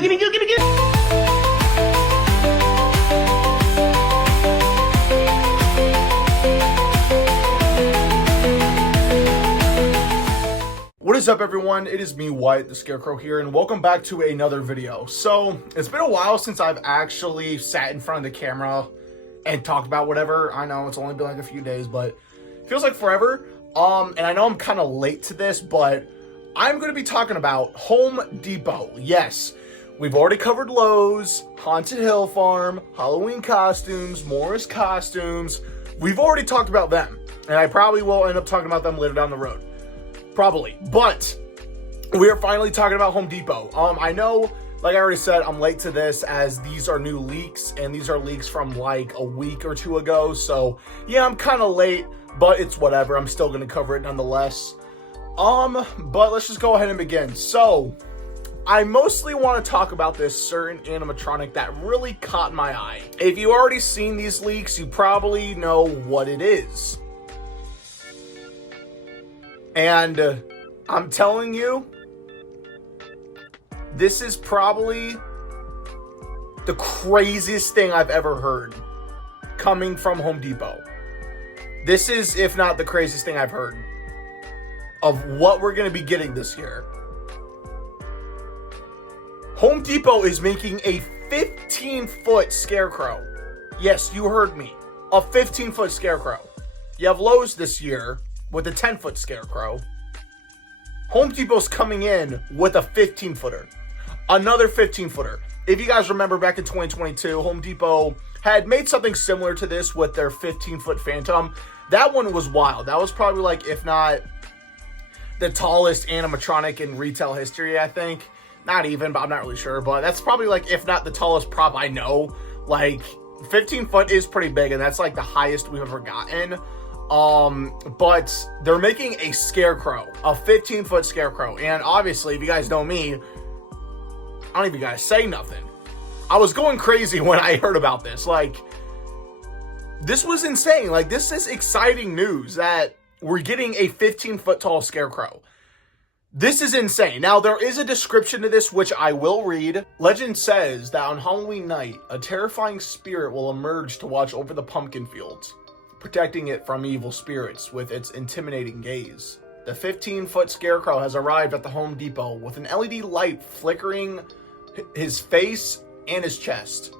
goo, give me goo, give me goo. What is up, everyone? It is me, Wyatt the Scarecrow here, and welcome back to another video. So, it's been a while since I've actually sat in front of the camera and talked about whatever. I know it's only been like a few days, but it feels like forever. And I know I'm kind of late to this, but I'm going to be talking about Home Depot. Yes, we've already covered Lowe's, Haunted Hill Farm, Halloween costumes, Morris costumes. We've already talked about them, and I probably will end up talking about them later down the road. Probably, but we are finally talking about Home Depot. I know, like I already said, I'm late to this as these are new leaks, and these are leaks from like a week or two ago. So yeah, I'm kind of late, but it's whatever. I'm still going to cover it nonetheless. But let's just go ahead and begin. So I mostly want to talk about this certain animatronic that really caught my eye. If you already seen these leaks, you probably know what it is. And I'm telling you, this is probably the craziest thing I've ever heard coming from Home Depot. This is, if not the craziest thing I've heard of what we're going to be getting this year. Home Depot is making a 15-foot Scarecrow. Yes, you heard me. A 15-foot Scarecrow. You have Lowe's this year with a 10-foot Scarecrow. Home Depot's coming in with a 15-footer. Another 15-footer. If you guys remember back in 2022, Home Depot had made something similar to this with their 15-foot Phantom. That one was wild. That was probably like, if not the tallest animatronic in retail history, I think. Not even, but I'm not really sure. But that's probably like, if not the tallest prop I know. Like, 15 foot is pretty big, and that's like the highest we've ever gotten. But they're making a Scarecrow, a 15-foot Scarecrow. And obviously, if you guys know me, I don't even gotta say nothing. I was going crazy when I heard about this. Like, this was insane. Like, this is exciting news that we're getting a 15-foot tall Scarecrow. This is insane. Now, there is a description to this, which I will read. Legend says that on Halloween night, a terrifying spirit will emerge to watch over the pumpkin fields, protecting it from evil spirits with its intimidating gaze. The 15-foot Scarecrow has arrived at the Home Depot with an LED light flickering his face and his chest.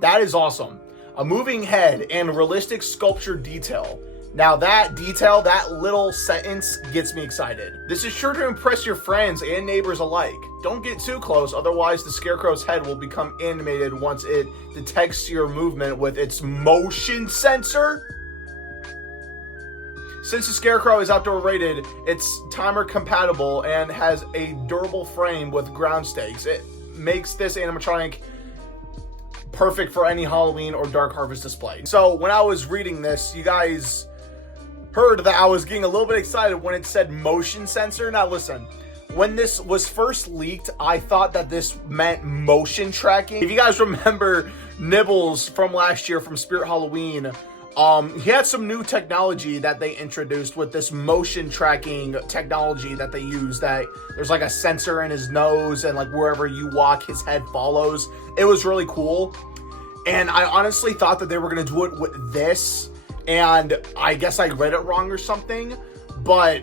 That is awesome. A moving head and realistic sculpture detail. Now that detail, that little sentence gets me excited. This is sure to impress your friends and neighbors alike. Don't get too close, otherwise the Scarecrow's head will become animated once it detects your movement with its motion sensor. Since the Scarecrow is outdoor rated, it's timer compatible and has a durable frame with ground stakes. It makes this animatronic perfect for any Halloween or Dark Harvest display. So when I was reading this, you guys heard that I was getting a little bit excited when it said motion sensor. Now listen, when this was first leaked, I thought that this meant motion tracking. If you guys remember Nibbles from last year from Spirit Halloween, he had some new technology that they introduced with this motion tracking technology that they use, that there's like a sensor in his nose and like wherever you walk, his head follows. It was really cool. And I honestly thought that they were going to do it with this. And I guess I read it wrong or something, but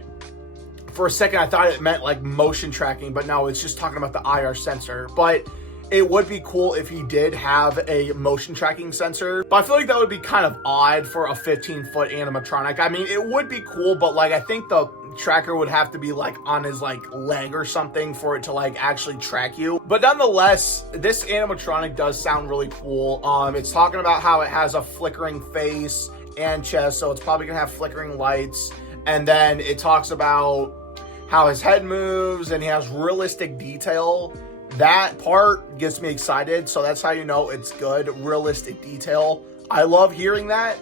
for a second I thought it meant like motion tracking, but no, it's just talking about the IR sensor. But it would be cool if he did have a motion tracking sensor, but I feel like that would be kind of odd for a 15-foot animatronic. I mean, it would be cool, but like I think the tracker would have to be like on his like leg or something for it to like actually track you. But nonetheless, this animatronic does sound really cool. It's talking about how it has a flickering face and chest, so it's probably gonna have flickering lights. And then it talks about how his head moves and he has realistic detail. That part gets me excited, so that's how you know it's good. Realistic detail. I love hearing that.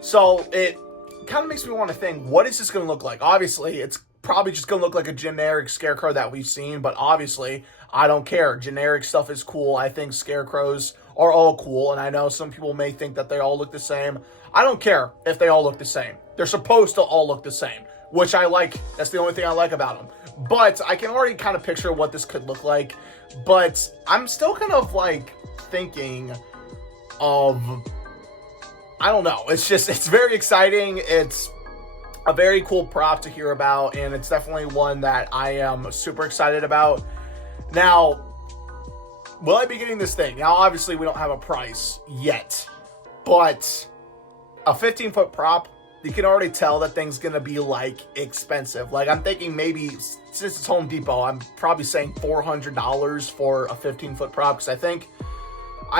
So it kind of makes me want to think, what is this gonna look like? Obviously, it's probably just gonna look like a generic Scarecrow that we've seen, but obviously, I don't care. Generic stuff is cool. I think Scarecrows are all cool, and I know some people may think that they all look the same. I don't care if they all look the same. They're supposed to all look the same, which I like. That's the only thing I like about them. But I can already kind of picture what this could look like. But I'm still kind of like thinking of, I don't know. It's very exciting. It's a very cool prop to hear about, and it's definitely one that I am super excited about. Now, will I be getting this thing? Now, obviously, we don't have a price yet, but a 15-foot prop, you can already tell that thing's gonna be like expensive. Like, I'm thinking maybe, since it's Home Depot, I'm probably saying $400 for a 15-foot prop, because I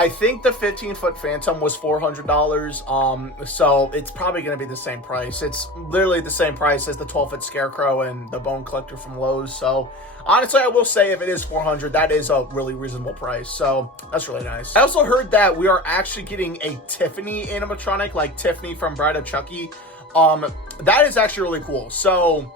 think the 15-foot Phantom was $400, so it's probably going to be the same price. It's literally the same price as the 12-foot Scarecrow and the Bone Collector from Lowe's. So honestly, I will say if it is $400, that is a really reasonable price. So that's really nice. I also heard that we are actually getting a Tiffany animatronic, like Tiffany from Bride of Chucky. That is actually really cool. So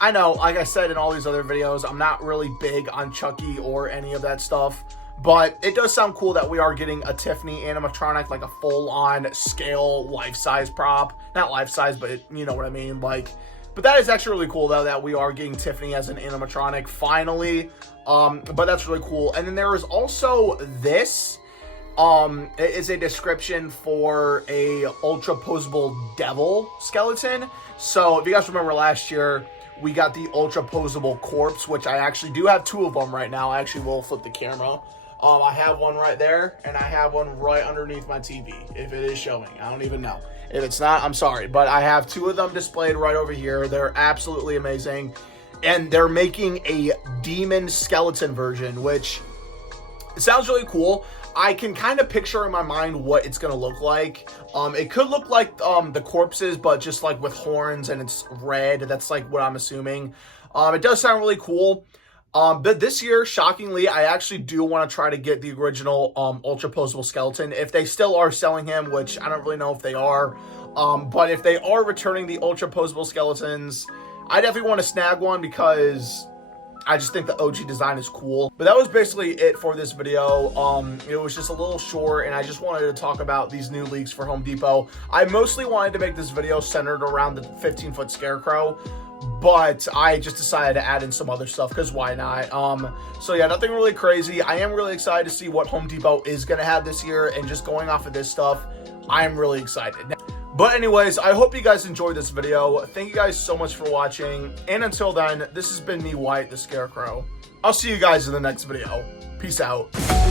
I know, like I said in all these other videos, I'm not really big on Chucky or any of that stuff. But it does sound cool that we are getting a Tiffany animatronic, like a full-on scale, life-size prop. Not life-size, but you know what I mean. Like, but that is actually really cool, though, that we are getting Tiffany as an animatronic, finally. But that's really cool. And then there is also this. It is a description for a ultra-posable devil skeleton. So, if you guys remember last year, we got the ultra-posable corpse, which I actually do have 2 of them right now. I actually will flip the camera. I have one right there, and I have one right underneath my TV, if it is showing. I don't even know. If it's not, I'm sorry. But I have 2 of them displayed right over here. They're absolutely amazing. And they're making a demon skeleton version, which sounds really cool. I can kind of picture in my mind what it's going to look like. It could look like the corpses, but just like with horns, and it's red. That's like what I'm assuming. It does sound really cool. But this year, shockingly, I actually do want to try to get the original ultra-posable skeleton. If they still are selling him, which I don't really know if they are. But if they are returning the ultra-posable skeletons, I definitely want to snag one because I just think the OG design is cool. But that was basically it for this video. It was just a little short, and I just wanted to talk about these new leaks for Home Depot. I mostly wanted to make this video centered around the 15-foot Scarecrow, but I just decided to add in some other stuff because why not? So yeah, nothing really crazy. I am really excited to see what Home Depot is going to have this year, and just going off of this stuff, I'm really excited. But anyways, I hope you guys enjoyed this video. Thank you guys so much for watching, and until then, this has been me, White, the Scarecrow. I'll see you guys in the next video. Peace out.